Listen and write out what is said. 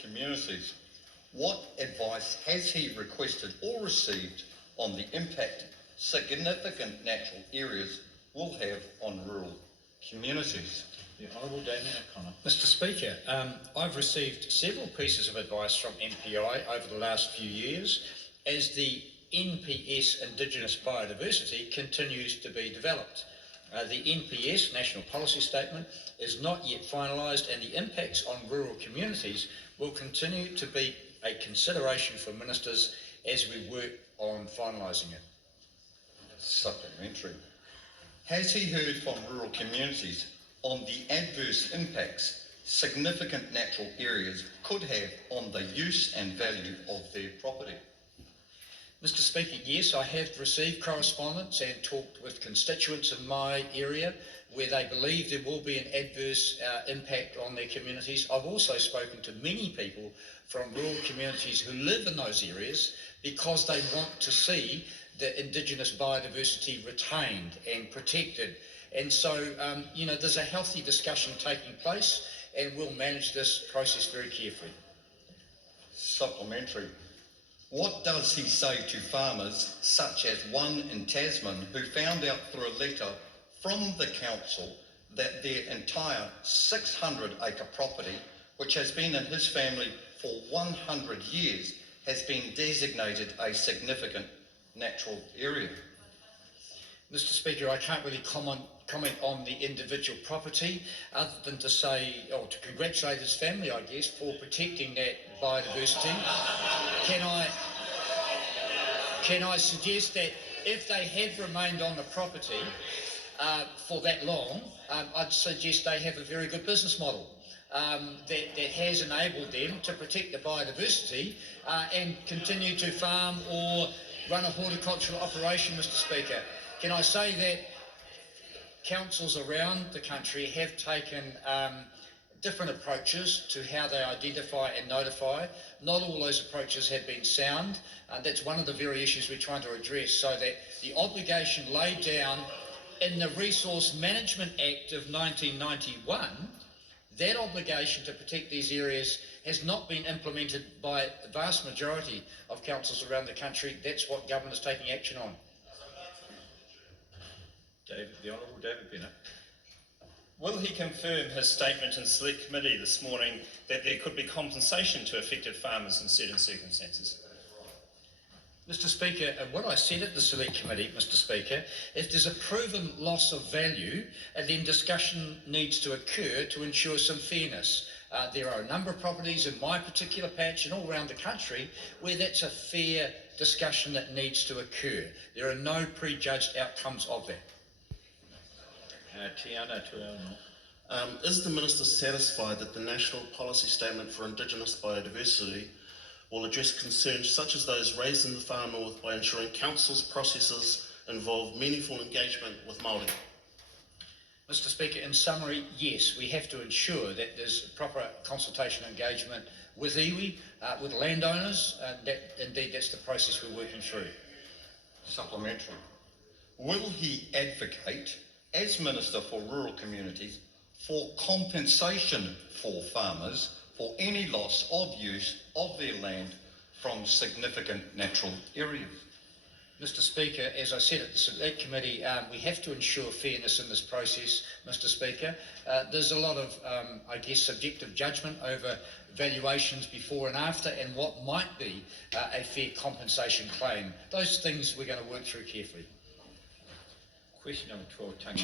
communities. What advice has he requested or received on the impact significant natural areas will have on rural communities? The Honourable Damien O'Connor. Mr Speaker, I've received several pieces of advice from MPI over the last few years as the NPS Indigenous Biodiversity continues to be developed. The NPS, National Policy Statement, is not yet finalised, and the impacts on rural communities will continue to be a consideration for ministers as we work on finalising it. Supplementary. Has he heard from rural communities on the adverse impacts significant natural areas could have on the use and value of their property? Mr Speaker, yes, I have received correspondence and talked with constituents in my area where they believe there will be an adverse impact on their communities. I've also spoken to many people from rural communities who live in those areas because they want to see the Indigenous biodiversity retained and protected. And so, there's a healthy discussion taking place, and we'll manage this process very carefully. Supplementary. What does he say to farmers, such as one in Tasman, who found out through a letter from the council that their entire 600-acre property, which has been in his family for 100 years, has been designated a significant natural area? Mr Speaker, I can't really comment on the individual property other than to say, or to congratulate his family, I guess, for protecting that biodiversity. Can I suggest that if they have remained on the property for that long, I'd suggest they have a very good business model that has enabled them to protect the biodiversity and continue to farm or run a horticultural operation, Mr Speaker. Can I say that councils around the country have taken different approaches to how they identify and notify. Not all those approaches have been sound, and that's one of the very issues we're trying to address, so that the obligation laid down in the Resource Management Act of 1991, that obligation to protect these areas has not been implemented by the vast majority of councils around the country. That's what government is taking action on. The Honourable David Bennett. Will he confirm his statement in Select Committee this morning that there could be compensation to affected farmers in certain circumstances? Mr Speaker, what I said at the Select Committee, Mr Speaker, if there's a proven loss of value, then discussion needs to occur to ensure some fairness. There are a number of properties in my particular patch and all around the country where that's a fair discussion that needs to occur. There are no prejudged outcomes of that. Tiana Tuano. Is the Minister satisfied that the National Policy Statement for Indigenous Biodiversity will address concerns such as those raised in the Far North by ensuring council's processes involve meaningful engagement with Māori? Mr Speaker, in summary, yes, we have to ensure that there's proper consultation and engagement with iwi, with landowners, and indeed that's the process we're working through. Supplementary. Will he advocate, as Minister for Rural Communities, for compensation for farmers for any loss of use of their land from significant natural areas? Mr Speaker, as I said at the Select Committee, we have to ensure fairness in this process, Mr Speaker. There's a lot of, subjective judgment over valuations before and after and what might be a fair compensation claim. Those things we're going to work through carefully. Question number 12, Tangi.